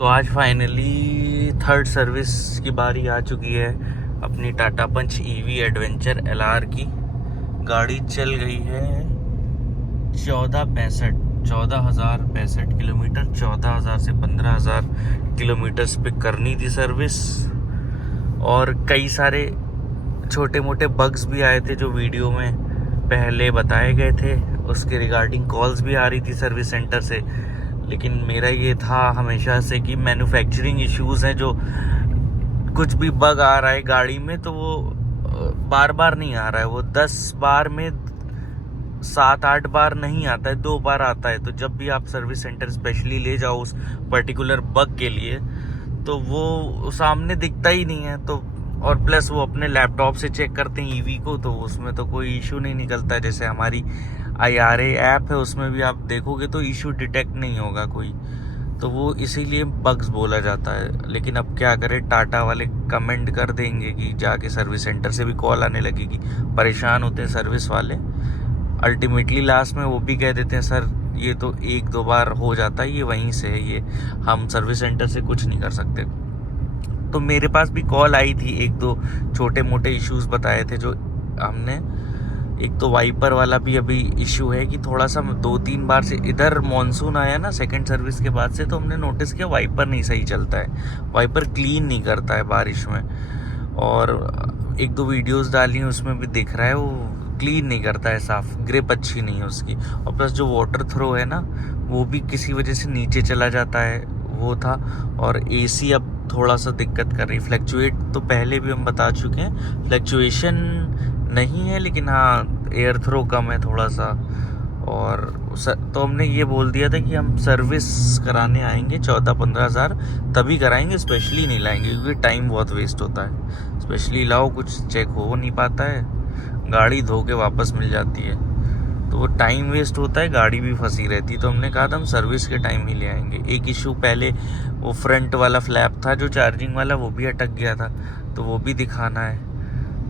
तो आज finally third service की बारी आ चुकी है अपनी Tata punch EV adventure LR की। गाड़ी चल गई है 14,065 किलोमीटर। 14,000 से 15,000 किलोमीटर्स पे करनी थी सर्विस। और कई सारे छोटे मोटे बग्स भी आए थे जो वीडियो में पहले बताए गए थे। उसके रिगार्डिंग कॉल्स भी आ रही थी सर्विस सेंटर से। लेकिन मेरा ये था हमेशा से कि मैन्युफैक्चरिंग इश्यूज हैं, जो कुछ भी बग आ रहा है गाड़ी में तो वो बार बार नहीं आ रहा है। वो 10 बार में 7-8 बार नहीं आता है, 2 बार आता है। तो जब भी आप सर्विस सेंटर स्पेशली ले जाओ उस पर्टिकुलर बग के लिए तो वो सामने दिखता ही नहीं है। तो और प्लस वो अपने लैपटॉप से चेक करते हैं ईवी को, तो उसमें तो कोई इशू नहीं निकलता है। जैसे हमारी IRA ऐप है उसमें भी आप देखोगे तो इशू डिटेक्ट नहीं होगा कोई, तो वो इसीलिए बग्स बोला जाता है। लेकिन अब क्या करें, टाटा वाले कमेंट कर देंगे कि जाके सर्विस सेंटर से भी कॉल आने लगेगी। परेशान होते हैं सर्विस वाले। अल्टीमेटली लास्ट में वो भी कह देते हैं सर ये तो 1-2 बार हो जाता है, ये वहीं से है, ये हम सर्विस सेंटर से कुछ नहीं कर सकते। तो मेरे पास भी कॉल आई थी, 1-2 छोटे मोटे इश्यूज बताए थे जो हमने। एक तो वाइपर वाला भी अभी इशू है कि थोड़ा सा 2-3 बार से इधर मॉनसून आया ना सेकंड सर्विस के बाद से, तो हमने नोटिस किया वाइपर नहीं सही चलता है, वाइपर क्लीन नहीं करता है बारिश में। और 1-2 वीडियोस डाली उसमें भी दिख रहा है वो क्लीन नहीं करता है साफ, ग्रिप अच्छी नहीं है उसकी। और प्लस जो वाटर थ्रो है ना वो भी किसी वजह से नीचे चला जाता है, वो था। और AC अब थोड़ा सा दिक्कत कर रही, फ्लैक्चुएट तो पहले भी हम बता चुके हैं, फ्लैक्चुएशन नहीं है लेकिन हाँ एयर थ्रो कम है थोड़ा सा। और तो हमने ये बोल दिया था कि हम सर्विस कराने आएंगे 14-15 हज़ार तभी कराएंगे, स्पेशली नहीं लाएंगे क्योंकि टाइम बहुत वेस्ट होता है। स्पेशली लाओ कुछ चेक हो नहीं पाता है, गाड़ी धो के वापस मिल जाती है तो वो टाइम वेस्ट होता है, गाड़ी भी फंसी रहती है। तो हमने कहा था हम सर्विस के टाइम ही ले आएंगे। एक इशू पहले वो फ्रंट वाला फ्लैप था जो चार्जिंग वाला, वो भी अटक गया था तो वो भी दिखाना है।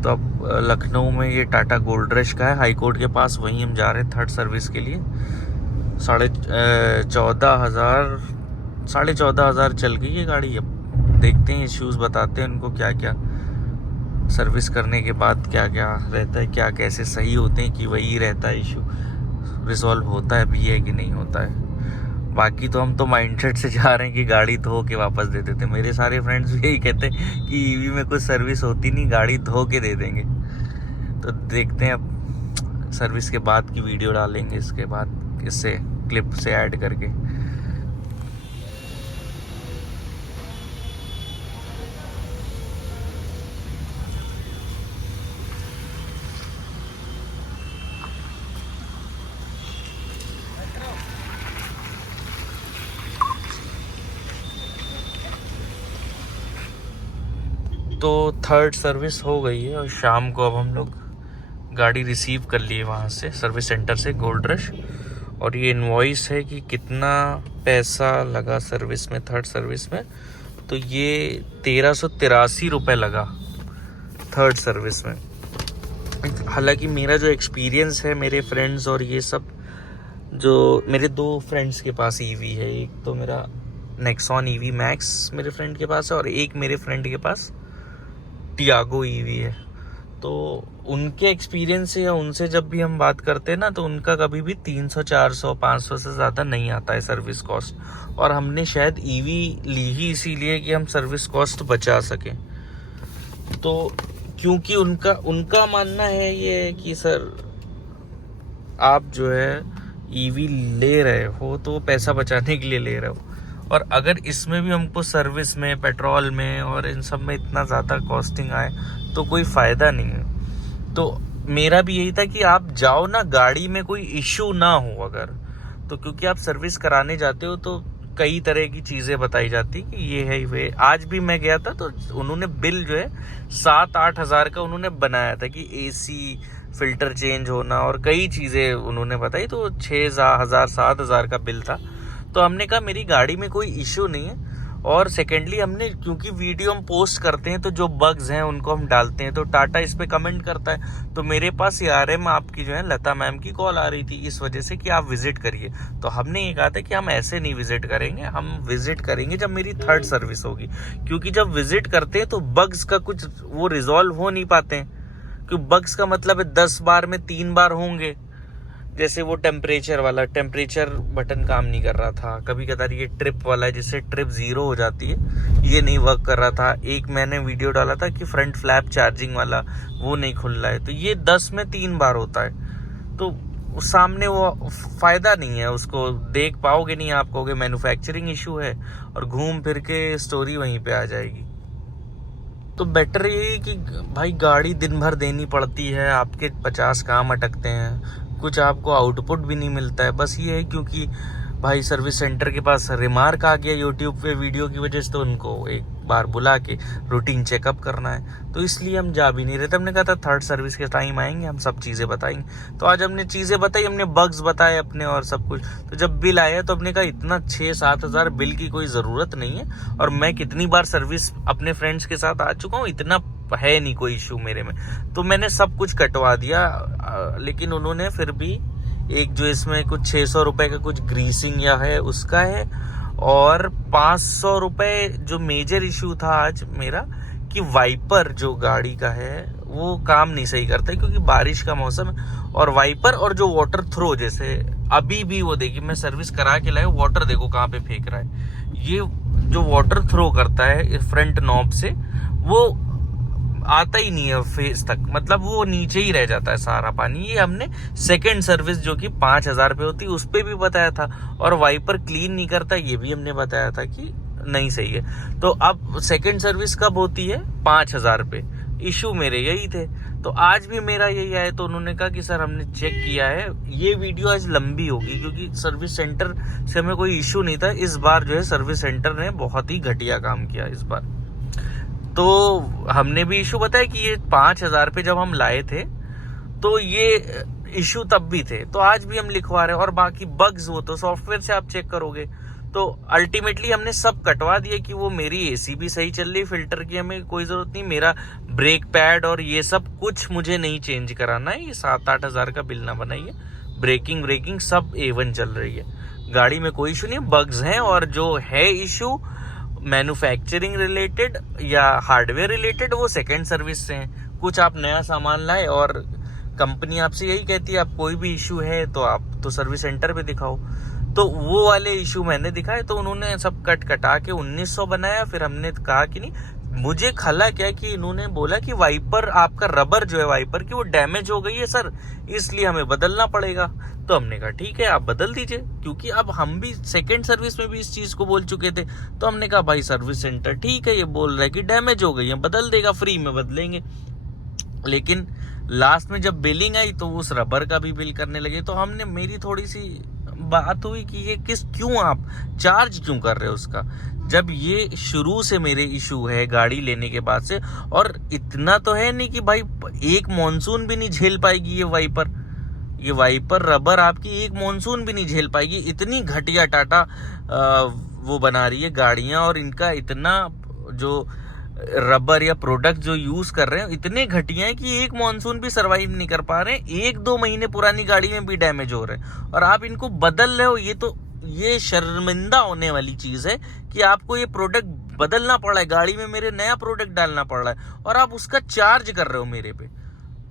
तो अब लखनऊ में ये टाटा गोल्ड रश का है हाई कोर्ट के पास, वहीं हम जा रहे हैं थर्ड सर्विस के लिए। 14,500 चल गई ये गाड़ी। अब देखते हैं इश्यूज बताते हैं उनको क्या क्या सर्विस करने के बाद क्या क्या रहता है, क्या कैसे सही होते हैं कि वही रहता है इशू, रिजॉल्व होता है भी है कि नहीं होता है। बाकी तो हम तो माइंडसेट से जा रहे हैं कि गाड़ी धो के वापस दे देते। मेरे सारे फ्रेंड्स भी यही कहते हैं कि ईवी में कुछ सर्विस होती नहीं, गाड़ी धो के दे देंगे। तो देखते हैं, अब सर्विस के बाद की वीडियो डालेंगे इसके बाद, इससे क्लिप से ऐड करके। तो थर्ड सर्विस हो गई है और शाम को अब हम लोग गाड़ी रिसीव कर लिए वहाँ से सर्विस सेंटर से गोल्ड रश। और ये इनवॉइस है कि कितना पैसा लगा सर्विस में, थर्ड सर्विस में। तो ये 1,383 रुपये लगा थर्ड सर्विस में। हालांकि मेरा जो एक्सपीरियंस है, मेरे फ्रेंड्स और ये सब, जो मेरे 2 फ्रेंड्स के पास ईवी है, एक तो मेरा नेक्सॉन EV मैक्स मेरे फ्रेंड के पास है और एक मेरे फ्रेंड के पास टियागो EV है। तो उनके एक्सपीरियंस से या उनसे जब भी हम बात करते हैं ना, तो उनका कभी भी 300, 400, 500 से ज़्यादा नहीं आता है सर्विस कॉस्ट। और हमने शायद EV ली ही इसीलिए कि हम सर्विस कॉस्ट बचा सकें। तो क्योंकि उनका मानना है ये कि सर आप जो है EV ले रहे हो तो पैसा बचाने के लिए ले रहे हो, और अगर इसमें भी हमको सर्विस में, पेट्रोल में और इन सब में इतना ज़्यादा कॉस्टिंग आए तो कोई फ़ायदा नहीं है। तो मेरा भी यही था कि आप जाओ ना, गाड़ी में कोई इशू ना हो अगर तो, क्योंकि आप सर्विस कराने जाते हो तो कई तरह की चीज़ें बताई जाती कि ये है वे। आज भी मैं गया था तो उन्होंने बिल जो है 7-8 हज़ार का उन्होंने बनाया था कि AC फिल्टर चेंज होना और कई चीज़ें उन्होंने बताई। तो 6,000 7,000 का बिल था। तो हमने कहा मेरी गाड़ी में कोई इशू नहीं है और सेकेंडली हमने क्योंकि वीडियो हम पोस्ट करते हैं तो जो बग्स हैं उनको हम डालते हैं, तो टाटा इस पे कमेंट करता है। तो मेरे पास CRM आपकी जो है लता मैम की कॉल आ रही थी इस वजह से कि आप विजिट करिए। तो हमने ये कहा था कि हम ऐसे नहीं विजिट करेंगे, हम विजिट करेंगे जब मेरी थर्ड सर्विस होगी, क्योंकि जब विजिट करते हैं तो बग्स का कुछ वो रिजॉल्व हो नहीं पाते हैं। क्योंकि बग्स का मतलब है 10 बार में 3 बार होंगे। जैसे वो टेम्परेचर बटन काम नहीं कर रहा था, कभी कभार ये ट्रिप वाला है जिससे ट्रिप 0 हो जाती है, ये नहीं वर्क कर रहा था। एक मैंने वीडियो डाला था कि फ्रंट फ्लैप चार्जिंग वाला वो नहीं खुल रहा है, तो ये 10 में 3 बार होता है। तो सामने वो फायदा नहीं है, उसको देख पाओगे नहीं, आप कहोगे मैन्युफैक्चरिंग इशू है और घूम फिर के स्टोरी वहीं पे आ जाएगी। तो बेटर ये कि भाई गाड़ी दिन भर देनी पड़ती है, आपके 50 काम अटकते हैं, कुछ आपको आउटपुट भी नहीं मिलता है। बस ये है क्योंकि भाई सर्विस सेंटर के पास रिमार्क आ गया यूट्यूब पे वीडियो की वजह से, तो उनको एक बार बुला के रूटीन चेकअप करना है, तो इसलिए हम जा भी नहीं रहे थे। हमने कहा था थर्ड सर्विस के टाइम आएंगे, हम सब चीज़ें बताएंगे। तो आज हमने चीज़ें बताई, हमने बग्स बताए अपने और सब कुछ। तो जब बिल आया तो हमने कहा इतना 6-7 हज़ार बिल की कोई ज़रूरत नहीं है, और मैं कितनी बार सर्विस अपने फ्रेंड्स के साथ आ चुका हूँ, इतना है नहीं कोई इशू मेरे में। तो मैंने सब कुछ कटवा दिया, लेकिन उन्होंने फिर भी एक जो इसमें कुछ 600 रुपए का कुछ ग्रीसिंग या है उसका है, और 500 रुपए जो मेजर इशू था आज मेरा कि वाइपर जो गाड़ी का है वो काम नहीं सही करता है, क्योंकि बारिश का मौसम है। और वाइपर और जो वाटर थ्रो, जैसे अभी भी वो देखिए मैं सर्विस करा के लाया, वाटर देखो कहाँ पे फेंक रहा है। ये जो वाटर थ्रो करता है फ्रंट नॉब से, वो आता ही नहीं है फेस तक, मतलब वो नीचे ही रह जाता है सारा पानी। ये हमने सेकंड सर्विस जो कि 5,000 पे होती है उस पे भी बताया था, और वाइपर क्लीन नहीं करता ये भी हमने बताया था कि नहीं सही है। तो अब सेकंड सर्विस कब होती है? 5,000 पे। इशू मेरे यही थे, तो आज भी मेरा यही आया। तो उन्होंने कहा कि सर हमने चेक किया है, ये वीडियो आज लंबी होगी क्योंकि सर्विस सेंटर से हमें कोई इशू नहीं था। इस बार जो है सर्विस सेंटर ने बहुत ही घटिया काम किया इस बार। तो हमने भी इशू बताया कि ये 5,000 पे जब हम लाए थे तो ये इशू तब भी थे, तो आज भी हम लिखवा रहे हैं। और बाकी बग्स वो तो सॉफ्टवेयर से आप चेक करोगे। तो अल्टीमेटली हमने सब कटवा दिया कि वो मेरी एसी भी सही चल रही, फिल्टर की हमें कोई जरूरत नहीं, मेरा ब्रेक पैड और ये सब कुछ मुझे नहीं चेंज कराना है। ये 7-8 हज़ार का बिल ना बनाइए, ब्रेकिंग सब A1 चल रही है, गाड़ी में कोई इशू नहीं। बग्स हैं, और जो है इशू मैन्युफैक्चरिंग रिलेटेड या हार्डवेयर रिलेटेड वो सेकंड सर्विस से हैं। कुछ आप नया सामान लाए और कंपनी आपसे यही कहती है आप कोई भी इशू है तो आप तो सर्विस सेंटर पे दिखाओ। तो वो वाले इशू मैंने दिखाए, तो उन्होंने सब कटा के 1900 बनाया। फिर हमने कहा कि नहीं, मुझे खला क्या कि इन्होंने बोला कि वाइपर आपका रबर जो है वाइपर की वो डैमेज हो गई है सर, इसलिए हमें बदलना पड़ेगा। तो हमने कहा ठीक है आप बदल दीजिए, क्योंकि अब हम भी सेकंड सर्विस में भी इस चीज को बोल चुके थे। तो हमने कहा भाई सर्विस सेंटर ठीक है, ये बोल रहा है कि डैमेज हो गई है, बदल देगा, फ्री में बदलेंगे। लेकिन लास्ट में जब बिलिंग आई तो उस रबर का भी बिल करने लगे। तो हमने मेरी थोड़ी सी बात हुई कि ये क्यों आप चार्ज क्यों कर रहे हो उसका, जब ये शुरू से मेरे इशू है गाड़ी लेने के बाद से। और इतना तो है नहीं कि भाई एक मॉनसून भी नहीं झेल पाएगी ये वाइपर रबर आपकी एक मॉनसून भी नहीं झेल पाएगी। इतनी घटिया टाटा वो बना रही है गाड़ियां, और इनका इतना जो रबर या प्रोडक्ट जो यूज कर रहे हैं इतने घटिया है कि एक मॉनसून भी सरवाइव नहीं कर पा रहे हैं। 1-2 महीने पुरानी गाड़ी में भी डैमेज हो रहे हैं और आप इनको बदल रहे हो। ये शर्मिंदा होने वाली चीज है कि आपको ये प्रोडक्ट बदलना पड़ रहा है, गाड़ी में मेरे नया प्रोडक्ट डालना पड़ रहा है और आप उसका चार्ज कर रहे हो मेरे पे।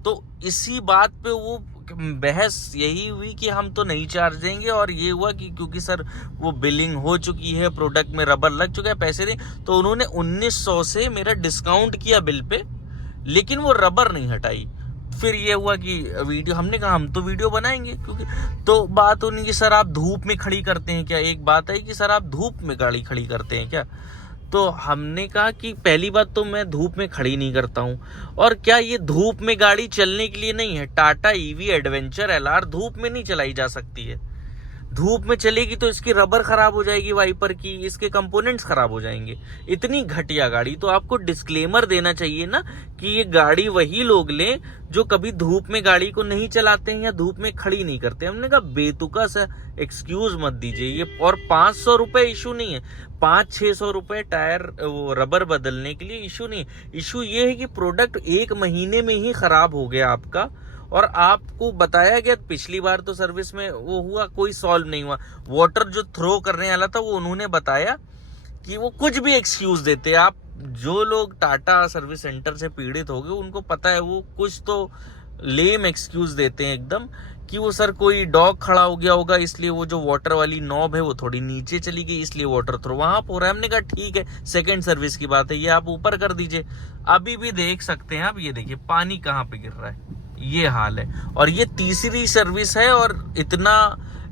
तो इसी बात पे वो बहस यही हुई कि हम तो नहीं चार्ज देंगे, और ये हुआ कि क्योंकि सर वो बिलिंग हो चुकी है, प्रोडक्ट में रबर लग चुका है, पैसे नहीं, तो उन्होंने 1900 से मेरा डिस्काउंट किया बिल पे, लेकिन वो रबर नहीं हटाई। फिर ये हुआ कि वीडियो, हमने कहा हम तो वीडियो बनाएंगे, क्योंकि तो बात होनी कि सर आप धूप में खड़ी करते हैं क्या। एक बात है कि सर आप धूप में गाड़ी खड़ी करते हैं क्या। तो हमने कहा कि पहली बात तो मैं धूप में खड़ी नहीं करता हूँ, और क्या ये धूप में गाड़ी चलने के लिए नहीं है। टाटा EV एडवेंचर LR धूप में नहीं चलाई जा सकती है। धूप में चलेगी तो इसकी रबर खराब हो जाएगी, वाइपर की, इसके कंपोनेंट्स खराब हो जाएंगे। इतनी घटिया गाड़ी। तो आपको डिस्क्लेमर देना चाहिए ना कि ये गाड़ी वही लोग लें जो कभी धूप में गाड़ी को नहीं चलाते हैं या धूप में खड़ी नहीं करते। हमने कहा बेतुका सा एक्सक्यूज मत दीजिए ये। और 500 रुपए इशू नहीं है, 500-600 रुपए टायर वो रबर बदलने के लिए इशू नहीं है। इशू ये है कि प्रोडक्ट 1 महीने में ही खराब हो गया आपका, और आपको बताया गया पिछली बार तो सर्विस में वो हुआ, कोई सॉल्व नहीं हुआ। वाटर जो थ्रो करने वाला था वो उन्होंने बताया कि वो कुछ भी एक्सक्यूज देते। आप जो लोग टाटा सर्विस सेंटर से पीड़ित हो गए उनको पता है, वो कुछ तो लेम एक्सक्यूज देते हैं एकदम कि वो सर कोई डॉग खड़ा हो गया होगा इसलिए वो जो वाटर वाली नॉब है वो थोड़ी नीचे चली गई इसलिए वाटर थ्रो वहां पर हो रहा है। हमने कहा ठीक है, सेकंड सर्विस की बात है, ये आप ऊपर कर दीजिए। अभी भी देख सकते हैं आप, ये देखिए पानी कहाँ पे गिर रहा है, ये हाल है। और ये तीसरी सर्विस है, और इतना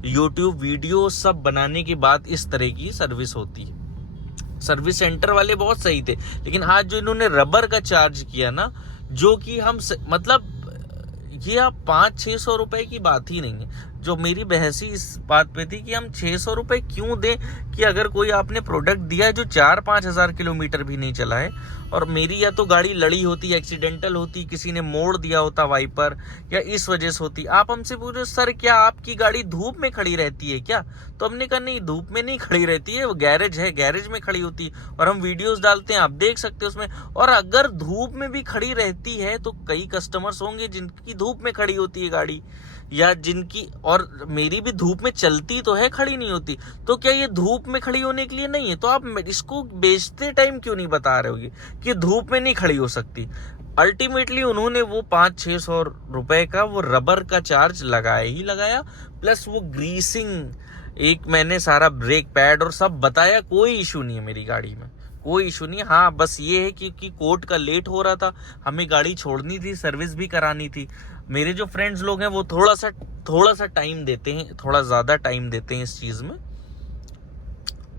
YouTube वीडियो सब बनाने के बाद इस तरह की सर्विस होती है। सर्विस सेंटर वाले बहुत सही थे, लेकिन आज जो इन्होंने रबर का चार्ज किया ना, जो कि हम मतलब ये आप 500-600 रुपए की बात ही नहीं है। जो मेरी बहसी इस बात पे थी कि हम 600 रुपए क्यों दें, कि अगर कोई आपने प्रोडक्ट दिया है जो 4-5 हजार किलोमीटर भी नहीं चला है, और मेरी या तो गाड़ी लड़ी होती, एक्सीडेंटल होती, किसी ने मोड़ दिया होता वाइपर, या इस वजह से होती। आप हमसे पूछो सर क्या आपकी गाड़ी धूप में खड़ी रहती है क्या, तो हमने कहा नहीं, धूप में नहीं खड़ी रहती है, वो गैरेज है, गैरेज में खड़ी होती है, और हम वीडियोस डालते हैं, आप देख सकते हो उसमें। और अगर धूप में भी खड़ी रहती है तो कई कस्टमर्स होंगे जिनकी धूप में खड़ी होती है गाड़ी, या जिनकी, और मेरी भी धूप में चलती तो है, खड़ी नहीं होती। तो क्या ये धूप में खड़ी होने के लिए नहीं है? तो आप इसको बेचते टाइम क्यों नहीं बता रहे होगे कि धूप में नहीं खड़ी हो सकती? अल्टीमेटली उन्होंने वो 500-600 रुपए का वो रबर का चार्ज लगाया ही लगाया, प्लस वो ग्रीसिंग, एक मैंने सारा ब्रेक पैड और सब बताया, कोई इशू नहीं है मेरी गाड़ी में, कोई इशू नहीं है। हाँ बस ये है कि कोर्ट का लेट हो रहा था, हमें गाड़ी छोड़नी थी, सर्विस भी करानी थी। मेरे जो फ्रेंड्स लोग हैं वो थोड़ा सा टाइम देते हैं, थोड़ा ज्यादा टाइम देते हैं इस चीज में।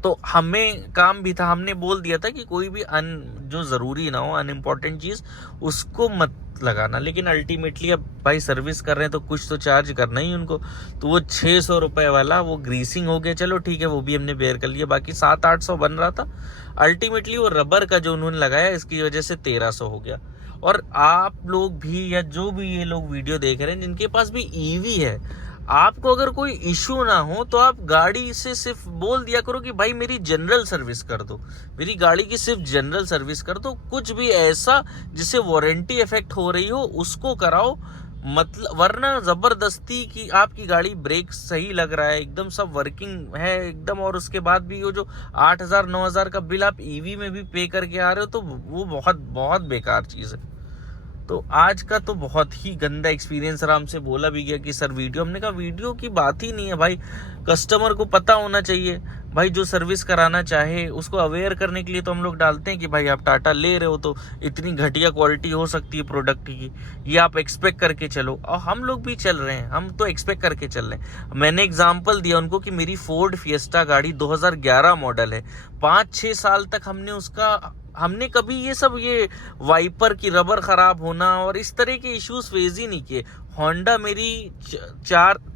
तो हमें काम भी था, हमने बोल दिया था कि कोई भी जो जरूरी ना हो, अनइम्पोर्टेंट चीज उसको मत लगाना। लेकिन अल्टीमेटली अब भाई सर्विस कर रहे हैं तो कुछ तो चार्ज करना ही उनको। तो वो 600 रुपए वाला वो ग्रीसिंग हो गया, चलो ठीक है, वो भी हमने बेयर कर लिया। बाकी 700-800 बन रहा था। अल्टीमेटली वो रबर का जो उन्होंने लगाया इसकी वजह से 1300 हो गया। और आप लोग भी, या जो भी ये लोग वीडियो देख रहे हैं जिनके पास भी ईवी है, आपको अगर कोई इशू ना हो तो आप गाड़ी से सिर्फ बोल दिया करो कि भाई मेरी जनरल सर्विस कर दो, मेरी गाड़ी की सिर्फ जनरल सर्विस कर दो। कुछ भी ऐसा जिससे वारंटी इफेक्ट हो रही हो उसको कराओ, मतलब वरना जबरदस्ती की आपकी गाड़ी ब्रेक सही लग रहा है, एकदम सब वर्किंग है एकदम, और उसके बाद भी वो जो 8,000-9,000 का बिल आप ईवी में भी पे करके आ रहे हो, तो वो बहुत बहुत बेकार चीज है। तो आज का तो बहुत ही गंदा एक्सपीरियंस रहा। हमसे बोला भी गया कि सर वीडियो, हमने कहा वीडियो की बात ही नहीं है भाई, कस्टमर को पता होना चाहिए भाई, जो सर्विस कराना चाहे उसको अवेयर करने के लिए तो हम लोग डालते हैं कि भाई आप टाटा ले रहे हो तो इतनी घटिया क्वालिटी हो सकती है प्रोडक्ट की, ये आप एक्सपेक्ट करके चलो। और हम लोग भी चल रहे हैं, हम तो एक्सपेक्ट करके चल रहे हैं। मैंने एग्जाम्पल दिया उनको कि मेरी फोर्ड फिएस्टा गाड़ी 2011 मॉडल है, 5-6 साल तक हमने कभी ये वाइपर की रबर खराब होना और इस तरह के इश्यूज फेस ही नहीं किए। होंडा मेरी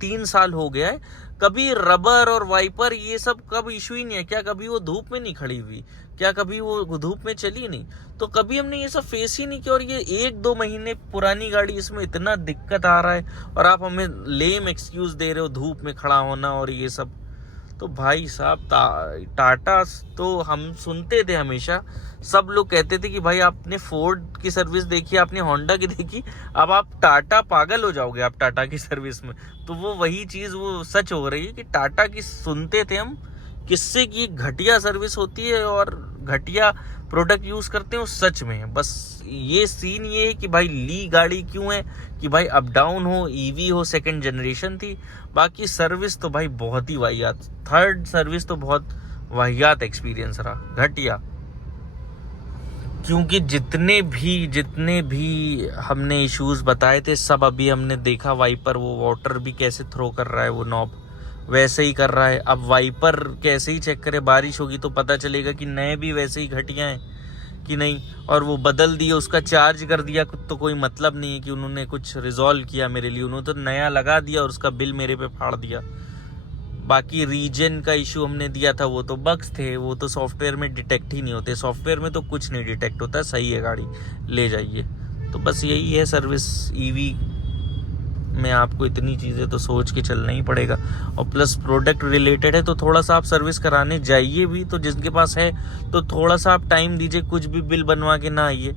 3 साल हो गया है, कभी रबर और वाइपर ये सब कब इशू ही नहीं है। क्या कभी वो धूप में नहीं खड़ी हुई? क्या कभी वो धूप में चली नहीं? तो कभी हमने ये सब फेस ही नहीं किया। और ये 1-2 महीने पुरानी गाड़ी, इसमें इतना दिक्कत आ रहा है और आप हमें लेम एक्सक्यूज दे रहे हो धूप में खड़ा होना और ये सब। तो भाई साहब टाटा तो हम सुनते थे हमेशा, सब लोग कहते थे कि भाई आपने फोर्ड की सर्विस देखी, आपने होंडा की देखी, अब आप टाटा पागल हो जाओगे आप टाटा की सर्विस में। तो वो वही चीज वो सच हो रही है कि टाटा की सुनते थे हम किससे की घटिया सर्विस होती है और घटिया प्रोडक्ट यूज करते हैं, वो सच में है। बस ये सीन ये है कि भाई ली गाड़ी क्यों है कि भाई अप डाउन हो, ईवी हो, सेकंड जनरेशन थी। बाकी सर्विस तो भाई बहुत ही वाहियात, थर्ड सर्विस तो बहुत वाहियात एक्सपीरियंस रहा, घटिया। क्योंकि जितने भी हमने इश्यूज बताए थे सब अभी हमने देखा। वाइपर वो वाटर भी कैसे थ्रो कर रहा है, वो नॉब वैसे ही कर रहा है। अब वाइपर कैसे ही चेक करे, बारिश होगी तो पता चलेगा कि नए भी वैसे ही घटिया हैं कि नहीं। और वो बदल दिए, उसका चार्ज कर दिया तो कोई मतलब नहीं है कि उन्होंने कुछ रिजॉल्व किया मेरे लिए। उन्होंने तो नया लगा दिया और उसका बिल मेरे पे फाड़ दिया। बाकी रीजन का इशू हमने दिया था, वो तो बग्स थे, वो तो सॉफ्टवेयर में डिटेक्ट ही नहीं होते। सॉफ्टवेयर में तो कुछ नहीं डिटेक्ट होता, सही है गाड़ी, ले जाइए। तो बस यही है सर्विस। ईवी में आपको इतनी चीज़ें तो सोच के चलना ही पड़ेगा, और प्लस प्रोडक्ट रिलेटेड है तो थोड़ा सा आप सर्विस कराने जाइए भी, तो जिसके पास है तो थोड़ा सा आप टाइम दीजिए। कुछ भी बिल बनवा के ना आइए,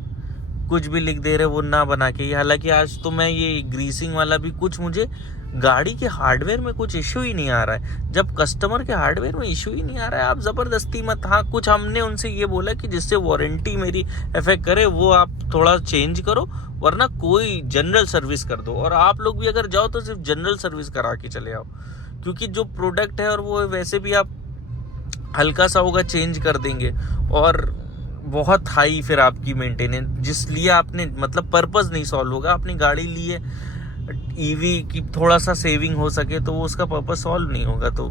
कुछ भी लिख दे रहे वो ना बना के। हालांकि आज तो मैं ये ग्रीसिंग वाला भी कुछ, मुझे गाड़ी के हार्डवेयर में कुछ इशू ही नहीं आ रहा है। जब कस्टमर के हार्डवेयर में इशू ही नहीं आ रहा है, आप ज़बरदस्ती मत। हाँ, कुछ हमने उनसे ये बोला कि जिससे वारंटी मेरी इफेक्ट करे वो आप थोड़ा चेंज करो, वरना कोई जनरल सर्विस कर दो। और आप लोग भी अगर जाओ तो सिर्फ जनरल सर्विस करा के चले आओ, क्योंकि जो प्रोडक्ट है और वो वैसे भी आप हल्का सा होगा चेंज कर देंगे, और बहुत हाई फिर आपकी मेंटेनेंस, जिसलिए आपने मतलब पर्पस नहीं सॉल्व होगा। अपनी गाड़ी लिए ईवी की थोड़ा सा सेविंग हो सके तो वो उसका पर्पस सॉल्व नहीं होगा। तो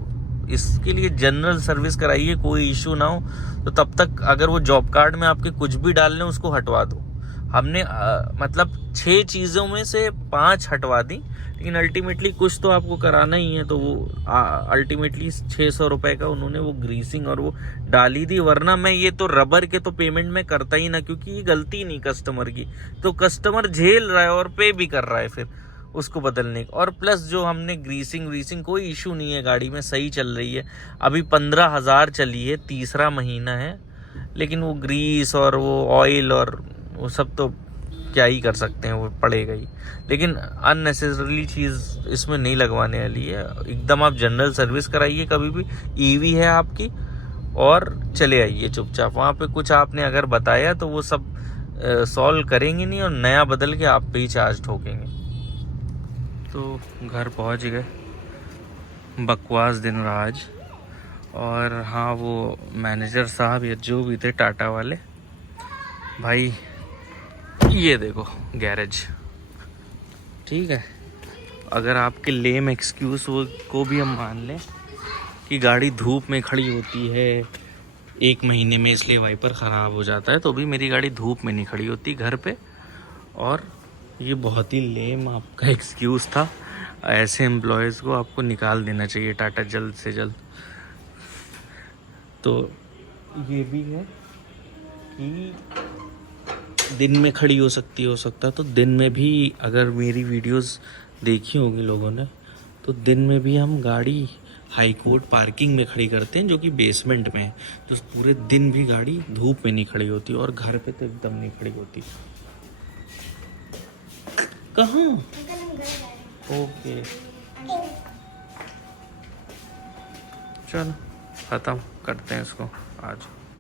इसके लिए जनरल सर्विस कराइए, कोई इशू ना हो। तो तब तक अगर वो जॉब कार्ड में आपके कुछ भी डालने उसको हटवा दो। हमने मतलब 6 चीज़ों में से 5 हटवा दी, लेकिन अल्टीमेटली कुछ तो आपको कराना ही है। तो वो अल्टीमेटली 600 रुपये का उन्होंने वो ग्रीसिंग और वो डाली दी। वरना मैं ये तो रबर के तो पेमेंट में करता ही ना, क्योंकि ये गलती नहीं कस्टमर की, तो कस्टमर झेल रहा है और पे भी कर रहा है फिर उसको बदलने का। और प्लस जो हमने ग्रीसिंग कोई इशू नहीं है, गाड़ी में सही चल रही है। अभी 15,000 चली है, तीसरा महीना है, लेकिन वो ग्रीस और वो ऑयल और वो सब तो क्या ही कर सकते हैं, वो पड़ेगा ही। लेकिन अननेसेसरली चीज़ इसमें नहीं लगवाने वाली है। एकदम आप जनरल सर्विस कराइए कभी भी, ईवी है आपकी, और चले आइए चुपचाप। वहाँ पे कुछ आपने अगर बताया तो वो सब सॉल्व करेंगे नहीं, और नया बदल के आप पे ही चार्ज ठोकेंगे। तो घर पहुँच गए, बकवास दिन रहा आज। और हाँ, वो मैनेजर साहब या जो भी थे टाटा वाले भाई, ये देखो गैरेज, ठीक है। अगर आपके लेम एक्सक्यूज़ को भी हम मान लें कि गाड़ी धूप में खड़ी होती है 1 महीने में, इसलिए वाइपर ख़राब हो जाता है, तो भी मेरी गाड़ी धूप में नहीं खड़ी होती घर पे। और ये बहुत ही लेम आपका एक्सक्यूज़ था। ऐसे एम्प्लॉयज़ को आपको निकाल देना चाहिए टाटा जल्द से जल्द। तो ये भी है कि दिन में खड़ी हो सकता है, तो दिन में भी अगर मेरी वीडियोस देखी होगी लोगों ने, तो दिन में भी हम गाड़ी हाई कोर्ट पार्किंग में खड़ी करते हैं, जो कि बेसमेंट में है। तो पूरे दिन भी गाड़ी धूप में नहीं खड़ी होती, और घर पे तो एकदम नहीं खड़ी होती। कहाँ? ओके, चलो ख़त्म करते हैं इसको आज।